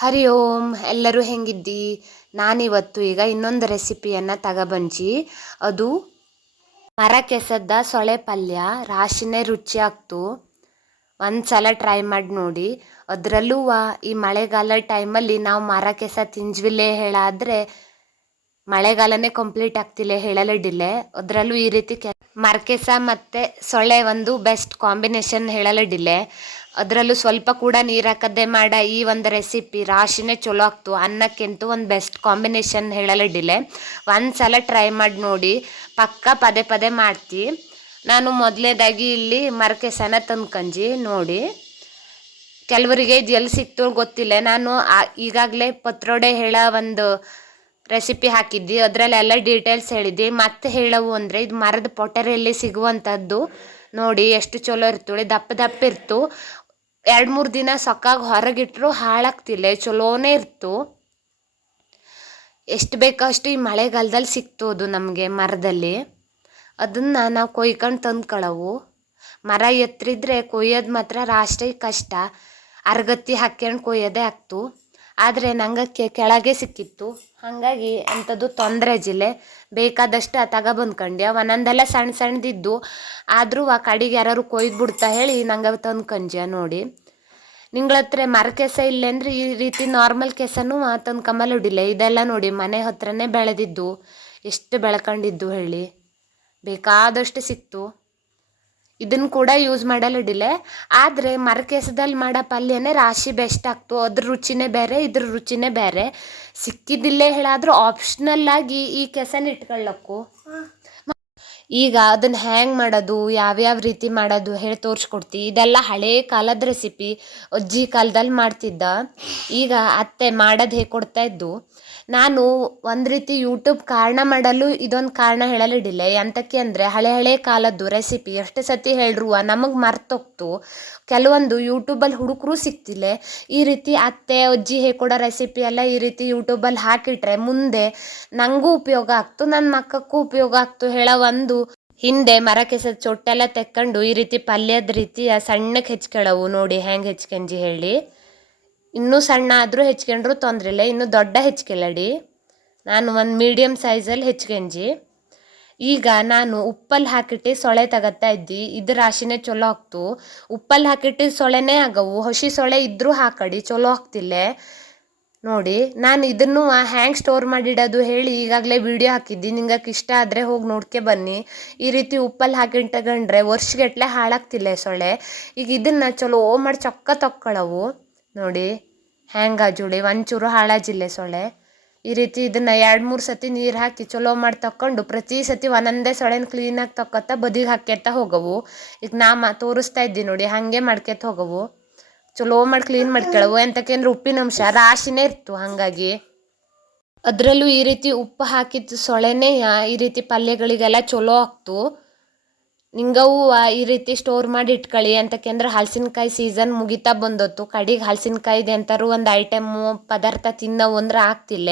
ಹರಿ ಓಂ, ಎಲ್ಲರೂ ಹೆಂಗಿದ್ದಿ? ನಾನಿವತ್ತು ಈಗ ಇನ್ನೊಂದು ರೆಸಿಪಿಯನ್ನು ತಗೊಬಂಜಿ. ಅದು ಮರ ಕೆಸದ ಸೊಳೆ ಪಲ್ಯ. ರಾಶಿನೇ ರುಚಿ ಆಗ್ತು. ಒಂದ್ಸಲ ಟ್ರೈ ಮಾಡಿ ನೋಡಿ. ಅದರಲ್ಲೂ ಈ ಮಳೆಗಾಲ ಟೈಮಲ್ಲಿ ನಾವು ಮರ ಕೆಸ ತಿಂಜ್ವಿಲ್ಲೇ ಹೇಳಾದರೆ ಮಳೆಗಾಲನೇ ಕಂಪ್ಲೀಟ್ ಆಗ್ತಿಲ್ಲ ಹೇಳಲಡಿಲೆ. ಅದರಲ್ಲೂ ಈ ರೀತಿ ಮರಕೆಸ ಮತ್ತು ಸೊಳ್ಳೆ ಒಂದು ಬೆಸ್ಟ್ ಕಾಂಬಿನೇಷನ್ ಹೇಳಲಡಿಲೆ. ಅದರಲ್ಲೂ ಸ್ವಲ್ಪ ಕೂಡ ನೀರು ಹಾಕದೆ ಮಾಡ ಈ ಒಂದು ರೆಸಿಪಿ ರಾಶಿನೇ ಚಲೋ ಆಗ್ತು. ಅನ್ನಕ್ಕೆಂತೂ ಒಂದು ಬೆಸ್ಟ್ ಕಾಂಬಿನೇಷನ್ ಹೇಳಲಡಿಲೆ. ಒಂದು ಸಲ ಟ್ರೈ ಮಾಡಿ ನೋಡಿ, ಪಕ್ಕ ಪದೇ ಪದೇ ಮಾಡ್ತಿ. ನಾನು ಮೊದಲನೇದಾಗಿ ಇಲ್ಲಿ ಮರಕೆಸನ ತಂದ್ಕಂಜಿ ನೋಡಿ. ಕೆಲವರಿಗೆ ಇದು ಎಲ್ಲಿ ಸಿಕ್ತು ಗೊತ್ತಿಲ್ಲ. ನಾನು ಈಗಾಗಲೇ ಪತ್ರೊಡೆ ಹೇಳೋ ಒಂದು ರೆಸಿಪಿ ಹಾಕಿದ್ದಿ, ಅದರಲ್ಲೆಲ್ಲ ಡೀಟೇಲ್ಸ್ ಹೇಳಿದ್ದಿ. ಮತ್ತೆ ಹೇಳವು ಅಂದರೆ ಇದು ಮರದ ಪೊಟರೆಯಲ್ಲಿ ಸಿಗುವಂಥದ್ದು. ನೋಡಿ ಎಷ್ಟು ಚಲೋ ಇರ್ತವೆ, ದಪ್ಪ ದಪ್ಪ ಇರ್ತು. 2-3 ದಿನ ಸೊಕ್ಕಾಗಿ ಹೊರಗಿಟ್ರು ಹಾಳಾಗ್ತಿಲ್ಲ, ಚಲೋನೇ ಇರ್ತು. ಎಷ್ಟು ಬೇಕೋ ಅಷ್ಟು ಈ ಮಳೆಗಾಲದಲ್ಲಿ ಸಿಕ್ತು ಅದು ನಮಗೆ ಮರದಲ್ಲಿ. ಅದನ್ನು ನಾವು ಕೊಯ್ಕೊಂಡು ತಂದ್ಕೊಳ್ಳವು. ಮರ ಎತ್ತರಿದ್ರೆ ಕೊಯ್ಯೋದು ಮಾತ್ರ ರಾಷ್ಟ್ರೀಯ ಕಷ್ಟ. ಅರ್ಗತ್ತಿ ಹಾಕ್ಯಂಡು ಕೊಯ್ಯೋದೇ ಆಗ್ತು. ಆದರೆ ನಂಗೆ ಕೆಳಗೆ ಸಿಕ್ಕಿತ್ತು, ಹಾಗಾಗಿ ಅಂಥದ್ದು ತೊಂದರೆ ಜಿಲ್ಲೆ. ಬೇಕಾದಷ್ಟು ತಗೊಬಂದ್ಕೊಂಡೆ. ಒಂದೊಂದೆಲ್ಲ ಸಣ್ಣ ಸಣ್ಣದಿದ್ದು, ಆದರೂ ಕಡೆಗೆ ಯಾರು ಕೊಯ್ದು ಬಿಡ್ತಾ ಹೇಳಿ ನಂಗೆ ತಂದ್ಕೊಂಡ್ಯ ನೋಡಿ. ನಿಂಗಳ ಹತ್ರ ಮರ ಕೆಸ ಇಲ್ಲ ಅಂದರೆ ಈ ರೀತಿ ನಾರ್ಮಲ್ ಕೆಸನೂ ತಂದ್ಕೊಂಬಲ್ಲುಡಿಲ್ಲ. ಇದೆಲ್ಲ ನೋಡಿ ಮನೆ ಹತ್ರನೇ ಬೆಳೆದಿದ್ದು, ಎಷ್ಟು ಬೆಳ್ಕೊಂಡಿದ್ದು ಹೇಳಿ. ಬೇಕಾದಷ್ಟು ಸಿಕ್ತು. ಇದನ್ನು ಕೂಡ ಯೂಸ್ ಮಾಡಲಿಡಿಲ್ಲ. ಆದರೆ ಮರಕೆಸದಲ್ಲಿ ಮಾಡೋ ಪಲ್ಯನೇ ರಾಶಿ ಬೆಸ್ಟ್ ಆಗ್ತು. ಅದ್ರ ರುಚಿನೇ ಬೇರೆ, ಇದ್ರ ರುಚಿನೇ ಬೇರೆ. ಸಿಕ್ಕಿದ್ದಿಲ್ಲೇ ಹೇಳಾದರೂ ಆಪ್ಷನಲ್ಲಾಗಿ ಈ ಕೆಸನ ಇಟ್ಕೊಳ್ಳಕ್ಕು. ಈಗ ಅದನ್ನು ಹ್ಯಾಂಗೆ ಮಾಡೋದು, ಯಾವ್ಯಾವ ರೀತಿ ಮಾಡೋದು ಹೇಳಿ ತೋರಿಸ್ಕೊಡ್ತಿ. ಇದೆಲ್ಲ ಹಳೇ ಕಾಲದ ರೆಸಿಪಿ, ಅಜ್ಜಿ ಕಾಲದಲ್ಲಿ ಮಾಡ್ತಿದ್ದ. ಈಗ ಅತ್ತೆ ಮಾಡೋದು ಹೇಗೆ ಕೊಡ್ತಾ ಇದ್ದು. ನಾನು ಒಂದು ರೀತಿ ಯೂಟ್ಯೂಬ್ ಕಾರಣ ಮಾಡಲು ಇದೊಂದು ಕಾರಣ ಹೇಳಲಿಡಿಲ್ಲ. ಎಂತಕ್ಕೆ ಅಂದರೆ ಹಳೆ ಕಾಲದ್ದು ರೆಸಿಪಿ ಎಷ್ಟು ಸತಿ ಹೇಳ್ರು ನಮಗೆ ಮರ್ತೋಗ್ತು. ಕೆಲವೊಂದು ಯೂಟ್ಯೂಬಲ್ಲಿ ಹುಡುಕರು ಸಿಕ್ತಿಲ್ಲ. ಈ ರೀತಿ ಅತ್ತೆ ಅಜ್ಜಿ ಹೇಳ್ಕೊಡೋ ರೆಸಿಪಿ ಎಲ್ಲ ಈ ರೀತಿ ಯೂಟ್ಯೂಬಲ್ಲಿ ಹಾಕಿಟ್ರೆ ಮುಂದೆ ನನಗೂ ಉಪಯೋಗ ಆಗ್ತು, ನನ್ನ ಮಕ್ಕಕ್ಕೂ ಉಪಯೋಗ ಆಗ್ತು ಹೇಳೋ ಒಂದು. ಹಿಂದೆ ಮರ ಕೆಸದ ಚೊಟ್ಟೆಲ್ಲ ತೆಕ್ಕೊಂಡು ಈ ರೀತಿ ಪಲ್ಯದ ರೀತಿ ಸಣ್ಣಕ್ಕೆ ಹೆಚ್ಕೊಳ್ಳವು ನೋಡಿ. ಹೆಂಗೆ ಹೆಚ್ಕೊಂಜಿ ಹೇಳಿ. ಇನ್ನೂ ಸಣ್ಣ ಆದರೂ ಹೆಚ್ಕೊಂಡ್ರು ತೊಂದರೆ ಇಲ್ಲ, ಇನ್ನೂ ದೊಡ್ಡ ಹೆಚ್ಕೊಳ್ಳಡಿ. ನಾನು ಒಂದು ಮೀಡಿಯಮ್ ಸೈಜಲ್ಲಿ ಹೆಚ್ಕೊಂಜಿ. ಈಗ ನಾನು ಉಪ್ಪಲ್ಲಿ ಹಾಕಿಟ್ಟು ಸೊಳೆ ತಗೋತಾ ಇದ್ದಿ. ಇದು ರಾಶಿನೇ ಚಲೋ ಆಗ್ತು. ಉಪ್ಪಲ್ಲಿ ಹಾಕಿಟ್ಟು ಸೊಳೆನೇ ಆಗವು. ಹಸಿ ಸೊಳೆ ಇದ್ದರೂ ಹಾಕಡಿ, ಚಲೋ ಆಗ್ತಿಲ್ಲ ನೋಡಿ. ನಾನು ಇದನ್ನು ಹ್ಯಾಂಗೆ ಸ್ಟೋರ್ ಮಾಡಿಡೋದು ಹೇಳಿ ಈಗಾಗಲೇ ವಿಡಿಯೋ ಹಾಕಿದ್ದಿ. ನಿಂಗೆ ಇಷ್ಟ ಆದರೆ ಹೋಗಿ ನೋಡ್ಕೆ ಬನ್ನಿ. ಈ ರೀತಿ ಉಪ್ಪಲ್ಲಿ ಹಾಕಿಟ್ಟು ತಗೊಂಡ್ರೆ ವರ್ಷಗಟ್ಟಲೆ ಹಾಳಾಗ್ತಿಲ್ಲ ಸೊಳ್ಳೆ. ಈಗ ಇದನ್ನು ಚಲೋ ಮಾಡಿ ಚೊಕ್ಕ ತಕ್ಕೊಳ್ಳವು ನೋಡಿ. ಹ್ಯಾಂಗ ಜೋಡಿ ಒಂಚೂರು ಹಾಳಾಜಿಲ್ಲ ಸೊಳ್ಳೆ. ಈ ರೀತಿ ಇದನ್ನು 2-3 ಸತಿ ನೀರು ಹಾಕಿ ಚಲೋ ಮಾಡಿ ತಕ್ಕೊಂಡು ಪ್ರತಿ ಸತಿ ಒಂದೊಂದೇ ಸೊಳೆನ ಕ್ಲೀನಾಗಿ ತಕ್ಕೊತ ಬದಿಗೆ ಹಾಕ್ಯತ್ತ ಹೋಗವು. ಈಗ ನಾ ತೋರಿಸ್ತಾ ಇದ್ದೀನಿ ನೋಡಿ, ಹಾಗೆ ಮಾಡ್ಕೊತ ಹೋಗವು. ಚಲೋ ಮಾಡಿ ಕ್ಲೀನ್ ಮಾಡ್ಕೊಳ್ಳವು. ಎಂತಕ್ಕೆ ಉಪ್ಪಿನ ಅಂಶ ರಾಶಿನೇ ಇರ್ತು. ಹಾಗಾಗಿ ಅದರಲ್ಲೂ ಈ ರೀತಿ ಉಪ್ಪು ಹಾಕಿದ್ದು ಸೊಳೆನೇ ಈ ರೀತಿ ಪಲ್ಯಗಳಿಗೆಲ್ಲ ಚಲೋ ಆಗ್ತು. ನಿಂಗವು ಈ ರೀತಿ ಸ್ಟೋರ್ ಮಾಡಿ ಇಟ್ಕೊಳ್ಳಿ. ಅಂತಕೆಂದ್ರೆ ಹಲಸಿನಕಾಯಿ ಸೀಸನ್ ಮುಗಿತಾ ಬಂದೊತ್ತು. ಕಡೆಗೆ ಹಲಸಿನಕಾಯಿದೆ ಅಂತಾರು ಒಂದು ಐಟಮು ಪದಾರ್ಥ ತಿನ್ನವು ಅಂದ್ರೆ ಆಗ್ತಿಲ್ಲ.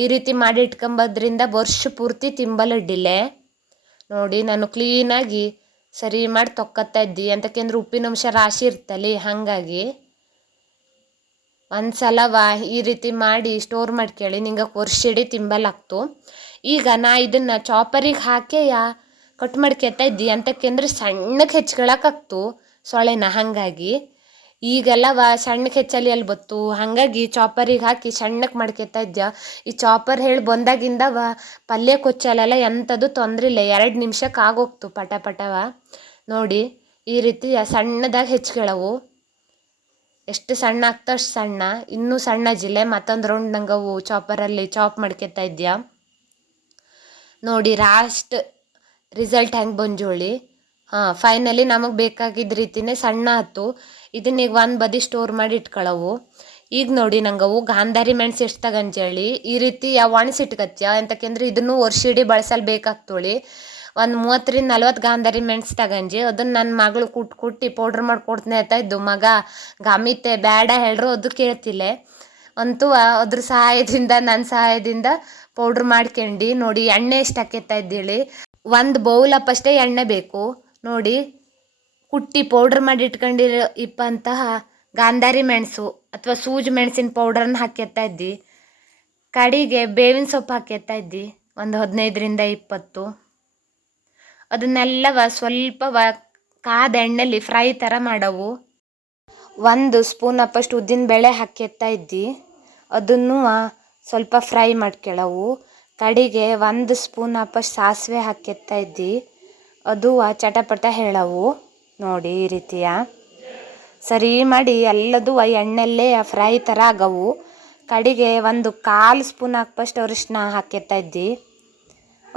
ಈ ರೀತಿ ಮಾಡಿ ಇಟ್ಕೊಂಬೋದ್ರಿಂದ ವರ್ಷ ಪೂರ್ತಿ ತಿಂಬಲಡ್ಡಿಲ್ಲ ನೋಡಿ. ನಾನು ಕ್ಲೀನಾಗಿ ಸರಿ ಮಾಡಿ ತೊಕ್ಕೊತಾ ಇದ್ದಿ. ಅಂತಕೆಂದ್ರೆ ಉಪ್ಪಿನಂಶ ರಾಶಿ ಇರ್ತಲ್ಲಿ. ಹಾಗಾಗಿ ಒಂದು ಸಲ ಈ ರೀತಿ ಮಾಡಿ ಸ್ಟೋರ್ ಮಾಡ್ಕೊಳ್ಳಿ, ನಿಂಗೆ ವರ್ಷಿಡೀ ತಿಂಬಲಾಗ್ತು. ಈಗ ನಾ ಇದನ್ನು ಚಾಪರಿಗೆ ಹಾಕಿ ಕಟ್ ಮಾಡ್ಕೊತಾ ಇದ್ದಿ. ಅಂತಕ್ಕೆಂದ್ರೆ ಸಣ್ಣಕ್ಕೆ ಹೆಚ್ಕೊಳಕ್ಕಾಗ್ತು ಸೊಳೆನ. ಹಾಗಾಗಿ ಈಗೆಲ್ಲ ಸಣ್ಣಕ್ಕೆ ಹೆಚ್ಚಲಿ ಅಲ್ಲಿ ಬತ್ತು. ಹಾಗಾಗಿ ಚಾಪರಿಗೆ ಹಾಕಿ ಸಣ್ಣಕ್ಕೆ ಮಾಡ್ಕೊತಾ ಇದ್ದ. ಈ ಚಾಪರ್ ಹೇಳಿ ಬಂದಾಗಿಂದ ಪಲ್ಯ ಕೊಚ್ಚಲೆಲ್ಲ ಎಂಥದ್ದು ತೊಂದರೆ ಇಲ್ಲ. 2 ನಿಮಿಷಕ್ಕೆ ಆಗೋಗ್ತು ಪಟ ಪಟವ ನೋಡಿ. ಈ ರೀತಿ ಸಣ್ಣದಾಗಿ ಹೆಚ್ಕೊಳ್ಳವು. ಎಷ್ಟು ಸಣ್ಣ ಆಗ್ತೋ ಅಷ್ಟು ಸಣ್ಣ. ಇನ್ನೂ ಸಣ್ಣ ಜಿಲ್ಲೆ ಮತ್ತೊಂದು ರೌಂಡ್ ನಂಗೆ ಅವು ಚಾಪರಲ್ಲಿ ಚಾಪ್ ಮಾಡ್ಕೊತಾ ಇದ್ಯಾ ನೋಡಿ. ಲಾಸ್ಟ್ ರಿಸಲ್ಟ್ ಹೆಂಗೆ ಬಂಜೋಳಿ. ಫೈನಲಿ ನಮಗೆ ಬೇಕಾಗಿದ್ದ ರೀತಿಯೇ ಸಣ್ಣ ಆಯ್ತು. ಇದನ್ನೀಗ ಒಂದು ಬದಿ ಸ್ಟೋರ್ ಮಾಡಿ ಇಟ್ಕೊಳ್ಳವು. ಈಗ ನೋಡಿ ನಂಗವು ಗಾಂಧಾರಿ ಮೆಣಸು ಎಷ್ಟು ತಗಂಜೇಳಿ ಈ ರೀತಿ ಒಣಸಿಟ್ಕತ್ಯ. ಎಂತಕೆಂದ್ರೆ ಇದನ್ನು ವರ್ಷಿಡೀ ಬಳಸಲು ಬೇಕಾಗ್ತೋಳಿ. ಒಂದು 30-40 ಗಾಂಧಾರಿ ಮೆಣಸು ತಗಂಜಿ. ಅದನ್ನು ನನ್ನ ಮಗಳು ಕುಟ್ಟಿ ಪೌಡ್ರ್ ಮಾಡಿಕೊಡ್ತೀನಿ ಆಯ್ತಾ ಇದ್ದು. ಮಗ ಗಾಮಿತೆ ಬೇಡ ಹೇಳ್ರು ಅದು ಕೇಳ್ತಿಲ್ಲ. ಅಂತೂ ಅದ್ರ ಸಹಾಯದಿಂದ ನನ್ನ ಸಹಾಯದಿಂದ ಪೌಡ್ರ್ ಮಾಡ್ಕೊಂಡು ನೋಡಿ. ಎಣ್ಣೆ ಎಷ್ಟು ಹಾಕ್ಯತಾ ಇದ್ದೀಳಿ. 1 ಬೌಲಪ್ಪಷ್ಟೇ ಎಣ್ಣೆ ಬೇಕು ನೋಡಿ. ಕುಟ್ಟಿ ಪೌಡ್ರ್ ಮಾಡಿ ಇಟ್ಕೊಂಡಿರೋ ಇಪ್ಪಂತಹ ಗಾಂಧಾರಿ ಮೆಣಸು ಅಥವಾ ಸೂಜಿ ಮೆಣಸಿನ ಪೌಡರ್ನ ಹಾಕ್ಯತ್ತಾ ಇದ್ದಿ. ಕಡಿಗೆ ಬೇವಿನ ಸೊಪ್ಪು ಹಾಕ್ಯತ್ತಾ ಇದ್ದಿ ಒಂದು 15-20. ಅದನ್ನೆಲ್ಲವ ಸ್ವಲ್ಪವ ಕಾದ ಎಣ್ಣೆಲಿ ಫ್ರೈ ಥರ ಮಾಡವು. 1 ಸ್ಪೂನ್ ಅಪ್ಪಷ್ಟು ಉದ್ದಿನ ಬೇಳೆ ಹಾಕ್ಯತ್ತಾ ಇದ್ದಿ. ಅದನ್ನು ಸ್ವಲ್ಪ ಫ್ರೈ ಮಾಡ್ಕೊಳ್ಳವು. ಕಡಿಗೆ 1 ಸ್ಪೂನ್ ಅಪ್ಪಷ್ಟು ಸಾಸಿವೆ ಹಾಕ್ಯತ್ತಾ ಇದ್ದಿ. ಅದು ಚಟಪಟ ಹೇಳವು. ನೋಡಿ ಈ ರೀತಿಯ ಸರಿ ಮಾಡಿ ಎಲ್ಲದು ಎಣ್ಣೆಲ್ಲೇ ಫ್ರೈ ಥರ ಆಗವು. ಕಡಿಗೆ 1/4 ಸ್ಪೂನ್ ಹಾಕಷ್ಟು ಅರಿಶಿನ ಹಾಕ್ಯತ್ತಾ ಇದ್ದಿ.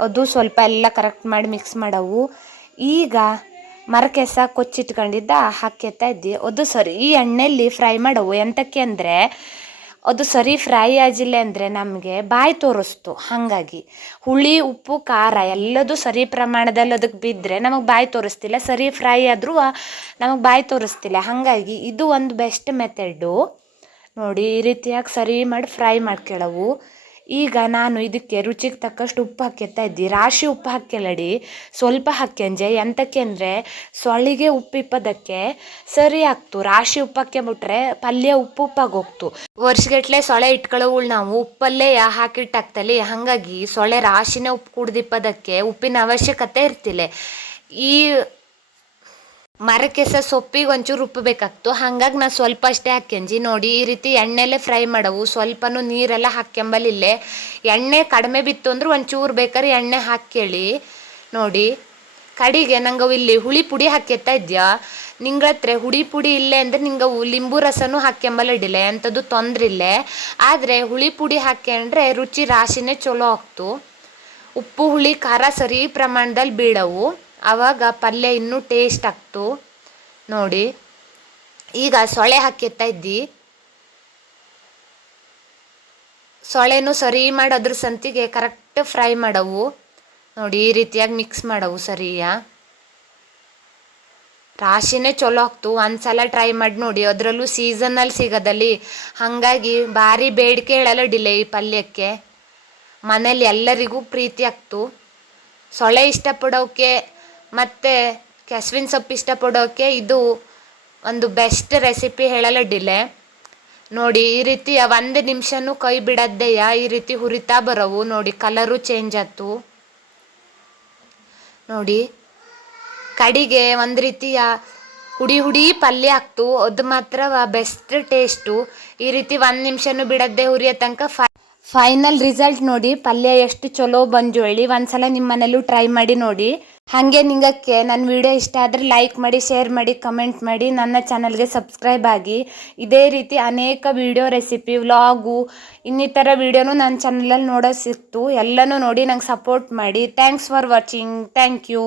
ಅದು ಸ್ವಲ್ಪ ಎಲ್ಲ ಕರೆಕ್ಟ್ ಮಾಡಿ ಮಿಕ್ಸ್ ಮಾಡವು. ಈಗ ಮರಕೆಸ ಕೊಚ್ಚಿಟ್ಕೊಂಡಿದ್ದ ಹಾಕ್ಯತ್ತಾ ಇದ್ದಿ. ಅದು ಸರಿ ಎಣ್ಣೆಯಲ್ಲಿ ಫ್ರೈ ಮಾಡವು. ಎಂತಕ್ಕೆ ಅಂದರೆ ಅದು ಸರಿ ಫ್ರೈ ಆಗಿಲ್ಲ ಅಂದರೆ ನಮಗೆ ಬಾಯಿ ತೋರಿಸ್ತು. ಹಾಗಾಗಿ ಹುಳಿ ಉಪ್ಪು ಖಾರ ಎಲ್ಲದೂ ಸರಿ ಪ್ರಮಾಣದಲ್ಲಿ ಅದಕ್ಕೆ ಬಿದ್ದರೆ ನಮಗೆ ಬಾಯಿ ತೋರಿಸ್ತಿಲ್ಲ. ಸರಿ ಫ್ರೈ ಆದರೂ ನಮಗೆ ಬಾಯಿ ತೋರಿಸ್ತಿಲ್ಲ. ಹಾಗಾಗಿ ಇದು ಒಂದು ಬೆಸ್ಟ್ ಮೆಥಡು. ನೋಡಿ ಈ ರೀತಿಯಾಗಿ ಸರಿ ಮಾಡಿ ಫ್ರೈ ಮಾಡ್ಕೊಳ್ಳವು. ಈಗ ನಾನು ಇದಕ್ಕೆ ರುಚಿಗೆ ತಕ್ಕಷ್ಟು ಉಪ್ಪು ಹಾಕ್ಯತ್ತಾ ಇದ್ದಿ. ರಾಶಿ ಉಪ್ಪು ಹಾಕ್ಯಲಡಿ, ಸ್ವಲ್ಪ ಹಾಕ್ಯಂಜೆ. ಎಂತಕ್ಕೆ ಅಂದರೆ ಸೊಳ್ಳಿಗೆ ಉಪ್ಪು ಇಪ್ಪದಕ್ಕೆ ಸರಿ ಆಗ್ತು. ರಾಶಿ ಉಪ್ಪು ಹಾಕ್ಯಬಿಟ್ರೆ ಪಲ್ಯ ಉಪ್ಪಾಗಿ ಹೋಗ್ತು. ವರ್ಷಗಟ್ಲೆ ಸೊಳ್ಳೆ ಇಟ್ಕೊಳ್ಳೋಳು ನಾವು ಉಪ್ಪಲ್ಲೇ ಹಾಕಿಟ್ಟಾಕ್ತಲಿ. ಹಾಗಾಗಿ ಸೊಳ್ಳೆ ರಾಶಿನೇ ಉಪ್ಪು ಕುಡ್ದಿಪ್ಪದಕ್ಕೆ ಉಪ್ಪಿನ ಅವಶ್ಯಕತೆ ಇರ್ತಿಲ್ಲ. ಈ ಮರಕ್ಕೆಸ ಸೊಪ್ಪಿಗೆ ಒಂಚೂರು ಉಪ್ಪು ಬೇಕಾಗ್ತು. ಹಾಗಾಗಿ ನಾನು ಸ್ವಲ್ಪ ಅಷ್ಟೇ ಹಾಕ್ಯಂಜಿ. ನೋಡಿ ಈ ರೀತಿ ಎಣ್ಣೆಲ್ಲೇ ಫ್ರೈ ಮಾಡವು. ಸ್ವಲ್ಪನೂ ನೀರೆಲ್ಲ ಹಾಕ್ಯಂಬಲಿಲ್ಲೇ. ಎಣ್ಣೆ ಕಡಿಮೆ ಬಿತ್ತು ಅಂದ್ರೆ ಒಂಚೂರು ಬೇಕಾದ್ರೆ ಎಣ್ಣೆ ಹಾಕ್ಯೇಳಿ. ನೋಡಿ ಕಡಿಗೆ ನಂಗೆ ಇಲ್ಲಿ ಹುಳಿ ಪುಡಿ ಹಾಕ್ಯತ್ತಾ ಇದ್ಯಾ. ನಿಂಗಳತ್ರ ಹುಳಿ ಪುಡಿ ಇಲ್ಲೇ ಅಂದರೆ ನಿಂಗೆ ಲಿಂಬು ರಸನೂ ಹಾಕ್ಯಂಬಲಿಡಿಲ್ಲ, ಅಂಥದ್ದು ತೊಂದ್ರೆ ಇಲ್ಲೇ. ಆದರೆ ಹುಳಿ ಪುಡಿ ಹಾಕ್ಯಂಡ್ರೆ ರುಚಿ ರಾಶಿನೇ ಚಲೋ ಆಗ್ತು. ಉಪ್ಪು ಹುಳಿ ಖಾರ ಸರಿ ಪ್ರಮಾಣದಲ್ಲಿ ಬೀಳವು. ಆವಾಗ ಪಲ್ಯ ಇನ್ನೂ ಟೇಸ್ಟ್ ಆಗ್ತು. ನೋಡಿ ಈಗ ಸೊಳ್ಳೆ ಹಾಕ್ಯತ್ತಾ ಇದ್ದಿ. ಸೊಳೆನೂ ಸರಿ ಮಾಡಿ ಅದ್ರ ಸಂತಿಗೆ ಕರೆಕ್ಟ್ ಫ್ರೈ ಮಾಡವು. ನೋಡಿ ಈ ರೀತಿಯಾಗಿ ಮಿಕ್ಸ್ ಮಾಡವು ಸರಿಯ. ರಾಶಿನೇ ಚಲೋ ಆಗ್ತು. ಒಂದ್ಸಲ ಟ್ರೈ ಮಾಡಿ ನೋಡಿ. ಅದರಲ್ಲೂ ಸೀಸನಲ್ಲಿ ಸಿಗೋದಲ್ಲಿ. ಹಾಗಾಗಿ ಭಾರಿ ಬೇಡಿಕೆ ಹೇಳಲ್ಲ ಈ ಪಲ್ಯಕ್ಕೆ. ಮನೇಲಿ ಎಲ್ಲರಿಗೂ ಪ್ರೀತಿ ಆಗ್ತು. ಸೊಳ್ಳೆ ಇಷ್ಟಪಡೋಕ್ಕೆ ಮತ್ತು ಕೆಸ್ವಿನ ಸೊಪ್ಪು ಇಷ್ಟಪಡೋಕ್ಕೆ ಇದು ಒಂದು ಬೆಸ್ಟ್ ರೆಸಿಪಿ ಹೇಳಲ್ಲ. ನೋಡಿ ಈ ರೀತಿ 1 ನಿಮಿಷನೂ ಕೈ ಬಿಡದ್ದೆಯ ಈ ರೀತಿ ಹುರಿತಾ ಬರವು. ನೋಡಿ ಕಲರು ಚೇಂಜ್ ಆಯ್ತು. ನೋಡಿ ಕಡಿಗೆ ಒಂದು ರೀತಿಯ ಹುಡಿ ಪಲ್ಯ ಆಗ್ತು. ಅದು ಮಾತ್ರ ಬೆಸ್ಟ್ ಟೇಸ್ಟು. ಈ ರೀತಿ 1 ನಿಮಿಷನೂ ಬಿಡದ್ದೆ ಹುರಿಯೋ ತನಕ ಫೈನಲ್ ರಿಸಲ್ಟ್ ನೋಡಿ ಪಲ್ಯ ಎಷ್ಟು ಚಲೋ ಬಂಜೋಳಿ. ಒಂದ್ಸಲ ನಿಮ್ಮ ಮನೇಲೂ ಟ್ರೈ ಮಾಡಿ ನೋಡಿ. ಹಾಗೆ ನಿಂಗಕ್ಕೆ ನನ್ನ ವಿಡಿಯೋ ಇಷ್ಟ ಆದರೆ ಲೈಕ್ ಮಾಡಿ, ಶೇರ್ ಮಾಡಿ, ಕಮೆಂಟ್ ಮಾಡಿ. ನನ್ನ ಚಾನಲ್ಗೆ ಸಬ್ಸ್ಕ್ರೈಬ್ ಆಗಿ. ಇದೇ ರೀತಿ ಅನೇಕ ವಿಡಿಯೋ ರೆಸಿಪಿ ವ್ಲಾಗು ಇನ್ನಿತರ ವಿಡಿಯೋನು ನನ್ನ ಚಾನಲಲ್ಲಿ ನೋಡೋ ಸಿಕ್ತು. ಎಲ್ಲನೂ ನೋಡಿ ನಂಗೆ ಸಪೋರ್ಟ್ ಮಾಡಿ. Thanks for watching. Thank you.